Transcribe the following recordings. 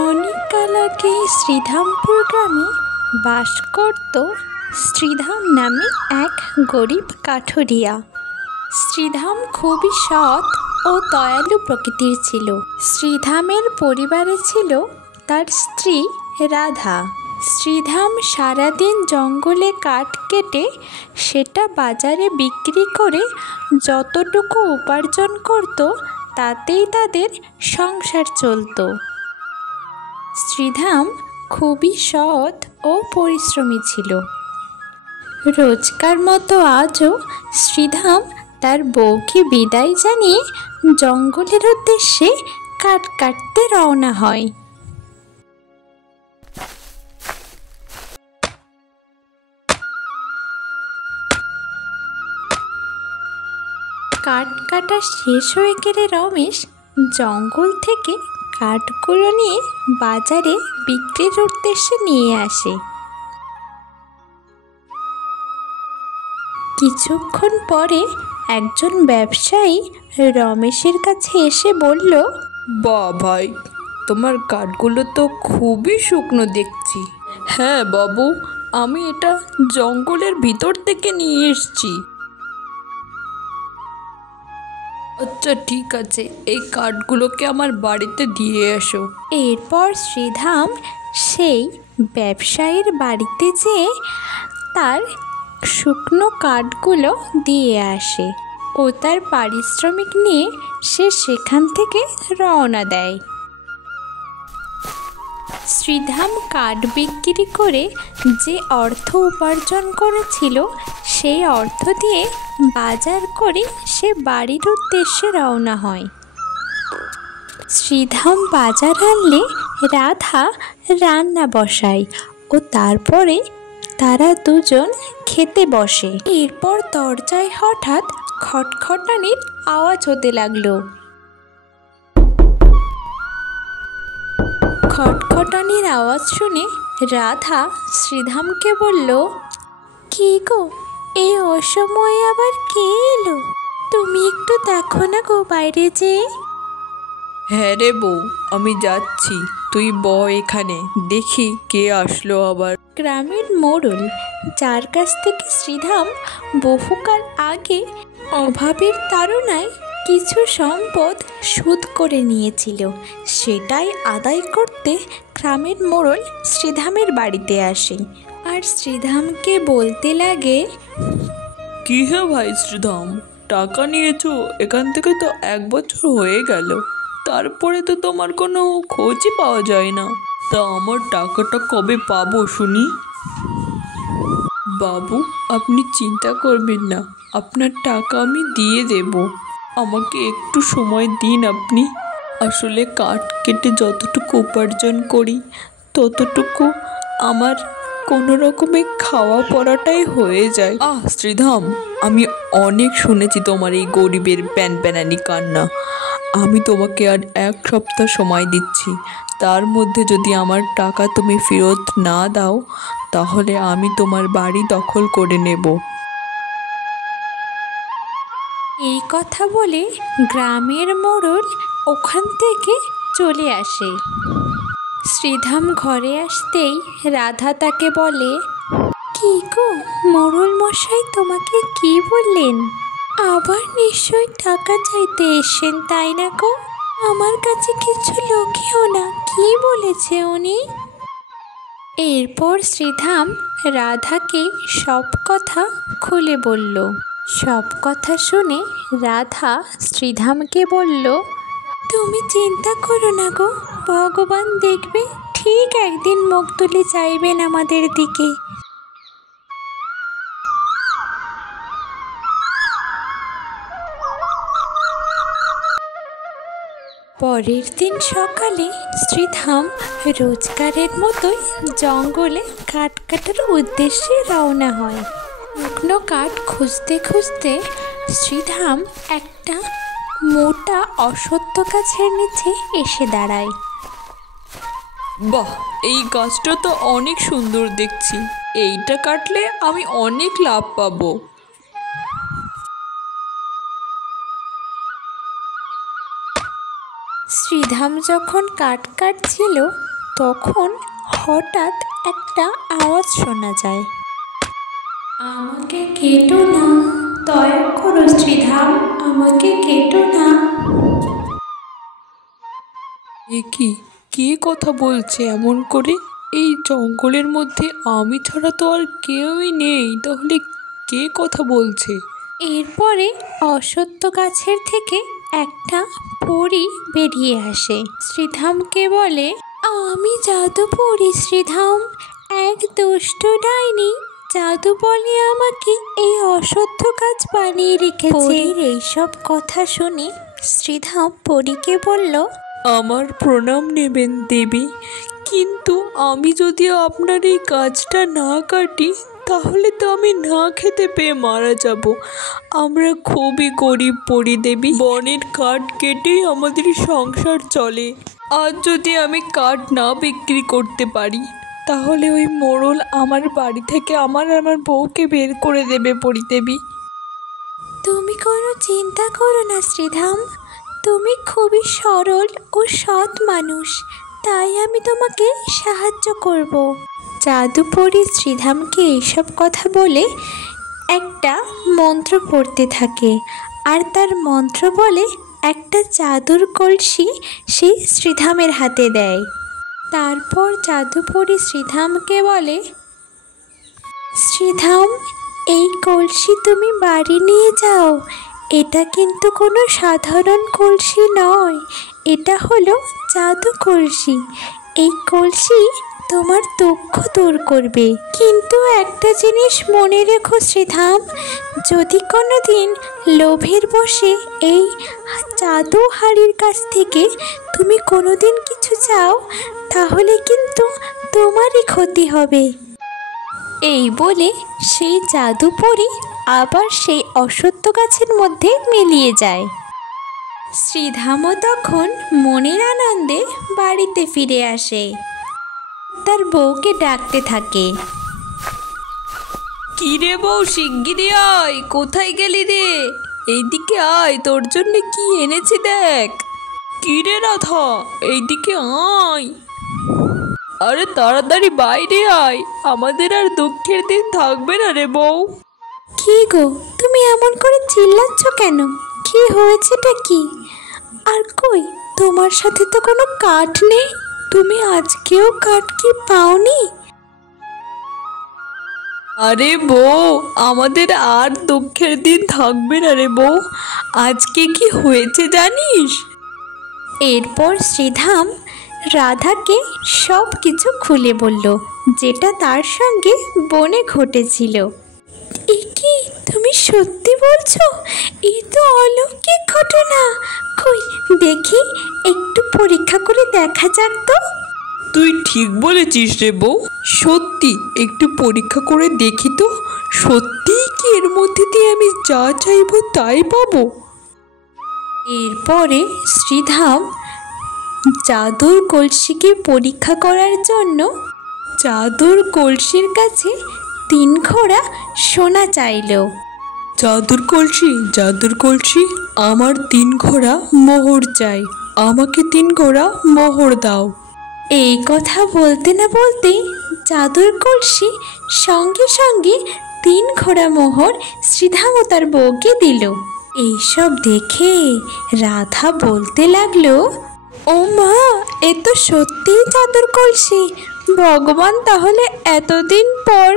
অনেককাল আগে শ্রীধামপুর গ্রামে বাস করত শ্রীধাম নামে এক গরিব কাঠুরিয়া। শ্রীধাম খুবই সৎ ও দয়ালু প্রকৃতির ছিল। শ্রীধামের পরিবারে ছিল তার স্ত্রী রাধা। শ্রীধাম সারাদিন জঙ্গলে কাঠ কেটে সেটা বাজারে বিক্রি করে যতটুকু উপার্জন করত তাতেই তাদের সংসার চলত। শ্রীধাম খুবই সৎ ও পরিশ্রমী ছিল। রোজকার মতো আজও শ্রীধাম তার বউকে বিদায় জানিয়ে জঙ্গলের উদ্দেশ্যে কাঠ কাটতে রওনা হয়। কাঠ কাটা শেষ হয়ে গেলে রমেশ জঙ্গল থেকে কাঠগুলো নিয়ে বাজারে বিক্রির উদ্দেশ্যে নিয়ে আসে। কিছুক্ষণ পরে একজন ব্যবসায়ী রমেশের কাছে এসে বলল, বাহ ভাই, তোমার কাঠগুলো তো খুবই শুকনো দেখছি। হ্যাঁ বাবু, আমি এটা জঙ্গলের ভিতর থেকে নিয়ে এসেছি। আচ্ছা ঠিক আছে, এই কাঠগুলোকে আমার বাড়িতে দিয়ে এসো। এরপর শ্রীধাম সেই ব্যবসায়ীর বাড়িতে যেয়ে তার শুকনো কাঠগুলো দিয়ে আসে ও তার পারিশ্রমিক নিয়ে সে সেখান থেকে রওনা দেয়। শ্রীধাম কাঠ বিক্রি করে যে অর্থ উপার্জন করেছিল সেই অর্থ দিয়ে বাজার করে সে বাড়ির উদ্দেশ্যে রওনা হয়। শ্রীধাম বাজার আনলে রাধা রান্না বসায় ও তারপরে তারা দুজন খেতে বসে। এরপর দরজায় হঠাৎ খটখটানির আওয়াজ হতে লাগলো। খটখটানির আওয়াজ শুনে রাধা শ্রীধামকে বলল, কি গো, এই অসময়ে আবার কে এলো? তুমি একটু দেখো না গো বাইরে যেয়ে। হ্যাঁ রে বউ, আমি যাচ্ছি, তুই বয় এখানে, দেখি কে আসলো আবার। গ্রামের মোড়ল, যার কাছ থেকে শ্রীধাম বহুকাল আগে অভাবের তাড়নায় কিছু সম্পদ সুদ করে নিয়েছিল, সেটাই আদায় করতে গ্রামের মোড়ল শ্রীধামের বাড়িতে আসে আর শ্রীধামকে বলতে লাগে, কি হে ভাই শ্রীধাম, টাকা নিয়েছো? এখান থেকে তো 1 বছর হয়ে গেল, তারপরে তো তোমার কোনো খোঁজই পাওয়া যায় না। তা আমার টাকাটা কবে পাবো শুনি? বাবু, আপনি চিন্তা করবেন না, আপনার টাকা আমি দিয়ে দেব। আমাকে একটু সময় দিন আপনি। আসলে কাঠ কেটে যতটুকু উপার্জন করি ততটুকু আমার কোনো রকমে খাওয়া পড়াটাই হয়ে যায়। শ্রীধাম, আমি অনেক শুনেছি তোমার এই গরিবের প্যানপ্যানানি কান্না। আমি তোমাকে আর 1 সপ্তাহ সময় দিচ্ছি, তার মধ্যে যদি আমার টাকা তুমি ফেরত না দাও তাহলে আমি তোমার বাড়ি দখল করে নেব। এই কথা বলে গ্রামের মোড়ল ওখান থেকে চলে আসে। শ্রীধাম ঘরে আসতেই রাধা তাকে বলে, কি গো মোড়ল মশাই তোমাকে কি বললেন? আবার নিশ্চয়ই টাকা চাইতে এসেছেন, তাই না গো? আমার কাছে কিছু লোকেও না, কি বলেছে উনি? এরপর শ্রীধাম রাধাকে সব কথা খুলে বলল। সব কথা শুনে রাধা শ্রীধামকে বলল, তুমি চিন্তা করো না গো, ভগবান দেখবে ঠিক একদিন মুখ তুলে চাইবেন আমাদের দিকে। পরের দিন সকালে শ্রীধাম রোজগারের মতোই জঙ্গলে কাঠ কাটার উদ্দেশ্যে রওনা হয়। শুকনো কাঠ খুঁজতে খুঁজতে শ্রীধাম একটা মোটা অশ্বত্থ গাছের নিচে এসে দাঁড়ায়। বাহ, এই গাছটা তো অনেক সুন্দর দেখছি, এইটা কাটলে আমি অনেক লাভ পাবো। শ্রীধাম যখন কাঠ কাটছিল তখন হঠাৎ একটা আওয়াজ শোনা যায়। আমাকে কেটো না, দয়া করো শ্রীধাম, আমাকে কেটো না। এ কি, কে কথা বলছে এমন করে? এই জঙ্গলের মধ্যে আমি ছাড়া তো আর কেউই নেই, তাহলে কে কথা বলছে? এরপরে অশ্বত্থ গাছের থেকে একটা পরী বেরিয়ে আসে, শ্রীধামকে বলে, আমি জাদু পড়ি শ্রীধাম, এক দুষ্ট ডাইনি জাদু বলে আমাকে এই অশ্বত্থ গাছ বানিয়ে রেখেছে। পরীর এইসব কথা শুনে শ্রীধাম পরীকে বলল, আমার প্রণাম নেবেন দেবী, কিন্তু আমি যদি আপনার এই গাছটা না কাটি তাহলে তো আমি না খেতে পেয়ে মারা যাব। আমরা খুবই গরিব পড়ি দেবী, বনের কাঠ কেটেই আমাদের সংসার চলে। আর যদি আমি কাঠ না বিক্রি করতে পারি তাহলে ওই মোড়ল আমার বাড়ি থেকে আমার বউকে বের করে দেবে পড়ি দেবী। তুমি কোনো চিন্তা করো না শ্রীধাম, তুমি খুবই সরল ও সৎ মানুষ, তাই আমি তোমাকে সাহায্য করব। জাদুপরী শ্রীধামকে এইসব কথা বলে একটা মন্ত্র পড়তে থাকে, আর তার মন্ত্র বলে একটা জাদুর কলসি সে শ্রীধামের হাতে দেয়। তারপর জাদুপরী শ্রীধামকে বলে, শ্রীধাম, এই কলসি তুমি বাড়ি নিয়ে যাও। এটা কিন্তু কোনো সাধারণ কলসি নয়, এটা হলো জাদু কলসি। এই কলসি তোমার দুঃখ দূর করবে। কিন্তু একটা জিনিস মনে রেখো শ্রীধাম, যদি কোনো দিন লোভের বশে এই জাদু হাড়ির কাছ থেকে তুমি কোনোদিন কিছু চাও তাহলে কিন্তু তোমারই ক্ষতি হবে। এই বলে সেই জাদুপরী আবার সেই অশ্বত্থ গাছের মধ্যে মিলিয়ে যায়। শ্রীধামও তখন মনের আনন্দে বাড়িতে ফিরে আসে, তার বউকে ডাকতে থাকে, কি রে বউ, শিগগিরি আয়, কোথায় গেলি রে? এইদিকে আয়, তোর জন্য কি এনেছি দেখ। কি রে রাধা, এইদিকে আয়, আরে তাড়াতাড়ি বাইরে আয়, আমাদের আর দুঃখের দিন থাকবে না রে বউ। কি গো, তুমি এমন করে চিল্লাচ্ছ কেন? কি হয়েছেটা কি? আর কই, তোমার সাথে তো কোনো কাঠ নেই, তুমি আজকেও কাঠ কি পাওনি? আরে বউ, আমাদের আর দুঃখের দিন থাকবে না রে বউ, আজকে কি হয়েছে জানিস? এরপর শ্রীধাম রাধাকে সব কিছু খুলে বলল, যেটা তার সঙ্গে বনে ঘটেছিল। এ কি, তুমি সত্যি বলছো? এই তো অলৌকিক ঘটনা। কই দেখি, একটু পরীক্ষা করে দেখা যাক তো। তুই ঠিক বলেছিস রে বউ, সত্যি একটু পরীক্ষা করে দেখি তো, সত্যিই কি এর মধ্যে দিয়ে আমি যা চাইবো তাই পাবো? এরপরে শ্রীধাম জাদুর কলসিকে পরীক্ষা করার জন্য জাদুর কলসির কাছে 3 ঘোড়া সোনা চাইল। জাদুর কলসি, জাদুর কলসি, আমার 3 ঘোড়া মোহর চাই, আমাকে 3 ঘোড়া মোহর দাও। এই কথা বলতে না বলতেই জাদুর কলসি সঙ্গে সঙ্গে 3 ঘোড়া মোহর শ্রীধাম ও তার বউকে দিল। এইসব দেখে রাধা বলতে লাগলো, ও মা, এ তো সত্যিই জাদুর কলসি। ভগবান তাহলে এতদিন পর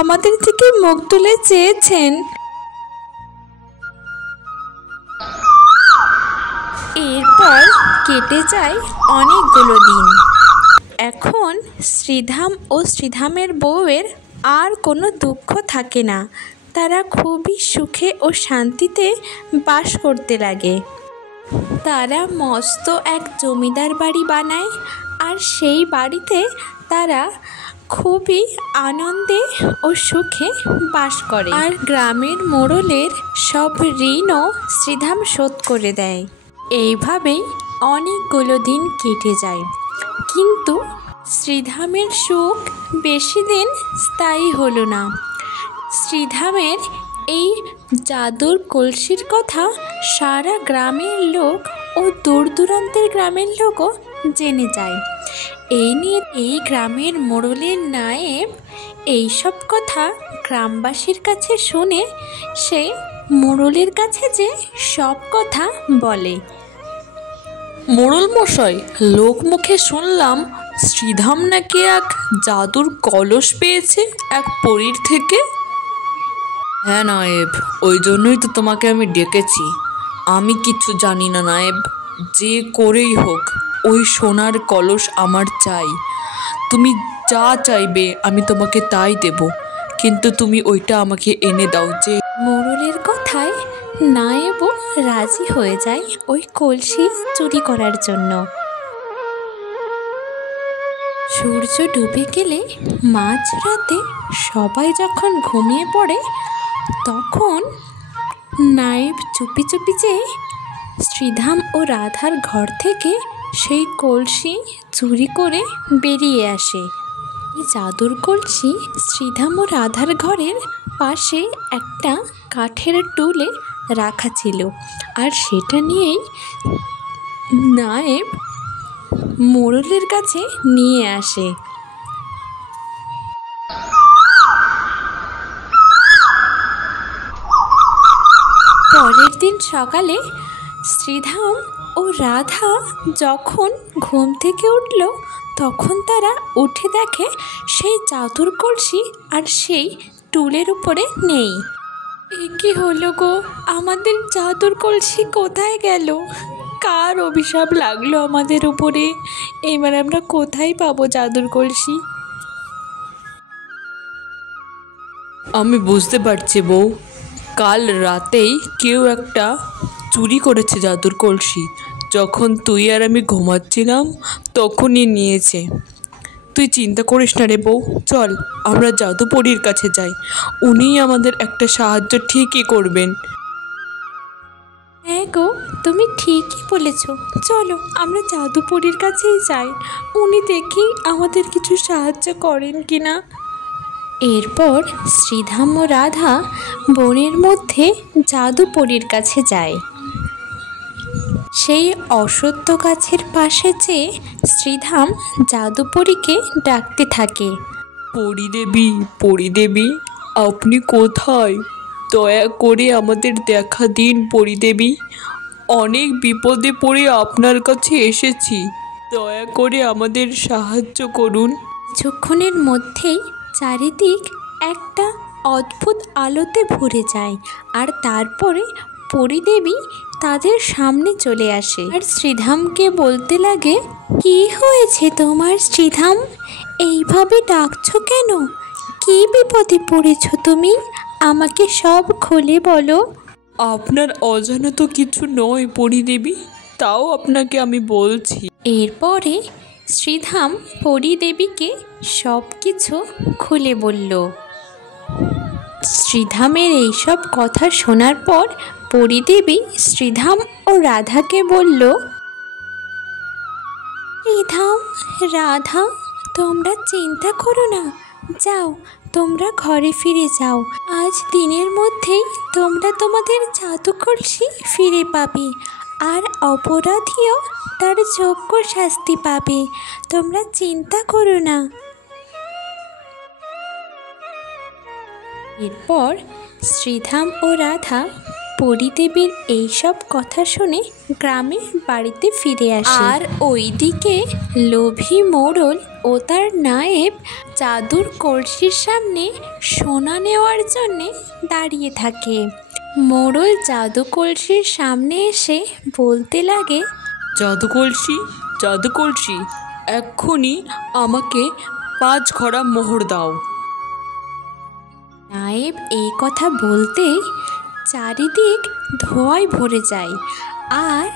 আমাদের থেকে মুখ তুলে চেয়েছেন। এরপর কেটে যায় অনেকগুলো দিন। এখন শ্রীধাম ও শ্রীধামের বউয়ের আর কোনো দুঃখ থাকে না, তারা খুবই সুখে ও শান্তিতে বাস করতে লাগে। তারা মস্ত এক জমিদার বাড়ি বানায়, আর সেই বাড়িতে তারা খুবই আনন্দে ও সুখে বাস করে। আর গ্রামের মোড়লের সব ঋণও শ্রীধাম শোধ করে দেয়। এইভাবেই অনেকগুলো দিন কেটে যায়, কিন্তু শ্রীধামের সুখ বেশি দিন স্থায়ী হলো না। শ্রীধামের এই জাদুর কলসির কথা সারা গ্রামের লোক ও দূর দূরান্তের গ্রামের লোকও জেনে যায়। এই নিয়ে এই গ্রামের মোড়লের নায়েব এইসব কথা গ্রামবাসীর কাছে শুনে সে মোড়লের কাছে যে সব কথা বলে। মোড়ল মশাই, লোকমুখে শুনলাম শ্রীধাম নাকি এক জাদুর কলস পেয়েছে এক পরীর থেকে। হ্যাঁ নায়েব, ওই জন্যই তো তোমাকে আমি ডেকেছি। আমি কিছু জানি না নায়েব, যে করেই হোক ওই সোনার কলস আমার চাই। তুমি যা চাইবে আমি তোমাকে তাই দেব, কিন্তু তুমি ওইটা আমাকে এনে দাও। যে মোড়লের কথায় নায়েবও রাজি হয়ে যায় ওই কলসি চুরি করার জন্য। সূর্য ডুবে গেলে মাঝরাতে সবাই যখন ঘুমিয়ে পড়ে তখন নায়েব চুপি চুপি যেয়ে শ্রীধাম ও রাধার ঘর থেকে সেই কলসি চুরি করে বেরিয়ে আসে। এই জাদুর কলসি শ্রীধাম ও রাধার ঘরের পাশে একটা কাঠের টুলে রাখা ছিল, আর সেটা নিয়েই নায়েব মোড়লের কাছে নিয়ে আসে। পরের দিন সকালে শ্রীধাম ও রাধা যখন ঘুম থেকে উঠল তখন তারা উঠে দেখে সেই জাদুর কলসি আর সেই টুলের উপরে নেই। এ কি হলো গো, আমাদের জাদুর কলসি কোথায় গেল? কার অভিশাপ লাগলো আমাদের উপরে? এবার আমরা কোথায় পাবো জাদুর কলসি? আমি বুঝতে পারছি বউ, কাল রাতেই কেউ একটা চুরি করেছে জাদুর কলসি। যখন তুই আর আমি ঘুমাচ্ছিলাম তখনই নিয়েছে। তুই চিন্তা করিস না রে বউ, চল আমরা জাদুপরীর কাছে যাই, উনিই আমাদের একটা সাহায্য ঠিকই করবেন। হ্যাঁ গো, তুমি ঠিকই বলেছ, চলো আমরা জাদুপরীর কাছেই যাই, উনি দেখি আমাদের কিছু সাহায্য করেন কিনা। এরপর শ্রীধাম ও রাধা বনের মধ্যে জাদুপরীর কাছে যায়। সেই অশ্বত্থ গাছের পাশে যেয়ে শ্রীধাম জাদুপরীকে ডাকতে থাকে। পরিদেবী, পরিদেবী, আপনি কোথায়? দয়া করে আমাদের দেখা দিন পরিদেবী। অনেক বিপদে পড়ে আপনার কাছে এসেছি, দয়া করে আমাদের সাহায্য করুন। কিছুক্ষণের মধ্যেই চারিদিক একটা অদ্ভুত আলোতে ভরে যায়, আর তারপরে পরিদেবী তাদের সামনে চলে আসে আর শ্রীধামকে বলতে লাগে, কি হয়েছে তোমার শ্রীধাম? এইভাবে ডাকছো কেন? কি বিপদে পড়েছ তুমি? আমাকে সব খুলে বলো। আপনার অজানা তো কিছু নয় পরিদেবী, তাও আপনাকে আমি বলছি। এরপরে শ্রীধাম পরিদেবীকে সব কিছু খুলে বলল। শ্রীধামের এইসব কথা শোনার পর পরিদেবী শ্রীধাম ও রাধাকে বলল, শ্রীধাম, রাধা, তোমরা চিন্তা করো না, যাও তোমরা ঘরে ফিরে যাও। আজ দিনের মধ্যেই তোমরা তোমাদের জাদু কলসি ফিরে পাবে, আর অপরাধীও তার যোগ্য শাস্তি পাবে। তোমরা চিন্তা করো না। এরপর শ্রীধাম ও রাধা পরিদেবীর এইসব কথা শুনে গ্রামের বাড়িতে ফিরে আসে। আর ওইদিকে লোভী মোড়ল ও তার নায়েব জাদুর কলসির সামনে সোনা নেওয়ার জন্যে দাঁড়িয়ে থাকে। মোড়ল জাদু কলসির সামনে এসে বলতে লাগে, জাদু কলসি, জাদু কলসি, এক্ষুনি আমাকে 5 ঘড়া মোহর দাও। নায়েব এই কথা বলতেই চারিদিক ধোঁয়ায় ভরে যায়, আর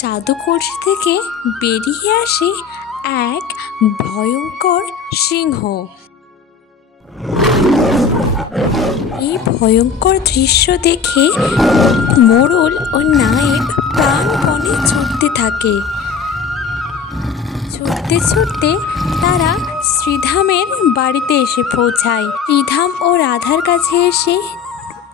জাদু কলসি থেকে বেরিয়ে আসে এক ভয়ঙ্কর সিংহ। এই ভয়ঙ্কর দৃশ্য দেখে মোড়ল ও নায়েব প্রাণপণে ছুটতে থাকে। ছুটতে ছুটতে তারা শ্রীধামের বাড়িতে এসে পৌঁছায়। শ্রীধাম ও রাধার কাছে এসে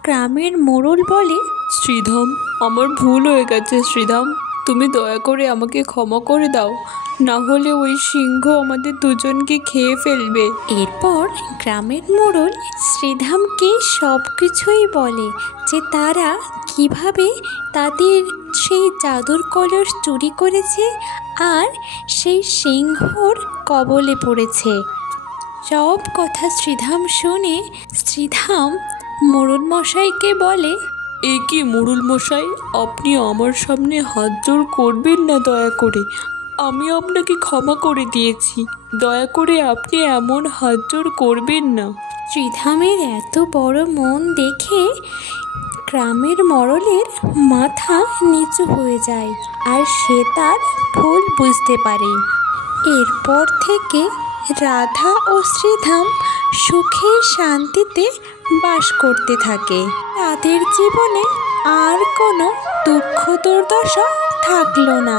গ্রামের মোড়ল বলে, শ্রীধাম, আমার ভুল হয়ে গেছে শ্রীধাম, তুমি দয়া করে আমাকে ক্ষমা করে দাও, না হলে ওই সিংহ আমাদের দুজনকে খেয়ে ফেলবে। এরপর গ্রামের মোড়ল শ্রীধামকে সব কিছুই বলে যে তারা কিভাবে তাদের সেই জাদুর কলস চুরি করেছে আর সেই সিংহর কবলে পড়েছে। সব কথা শ্রীধাম শুনে শ্রীধাম মোড়ল মশাইকে বলে, এ কি মোড়ল মশাই, আপনি আমার সামনে হাত জোড় করবেন না দয়া করে। আমি আপনাকে ক্ষমা করে দিয়েছি, দয়া করে আপনি এমন হাত জোড় করবেন না। শ্রীধামের এত বড় মন দেখে গ্রামের মোড়লের মাথা নিচু হয়ে যায় আর সে তার ভুল বুঝতে পারে। এরপর থেকে রাধা ও শ্রীধাম সুখে শান্তিতে বাস করতে থাকে। তাদের জীবনে আর কোনো দুঃখ দুর্দশা থাকলো না।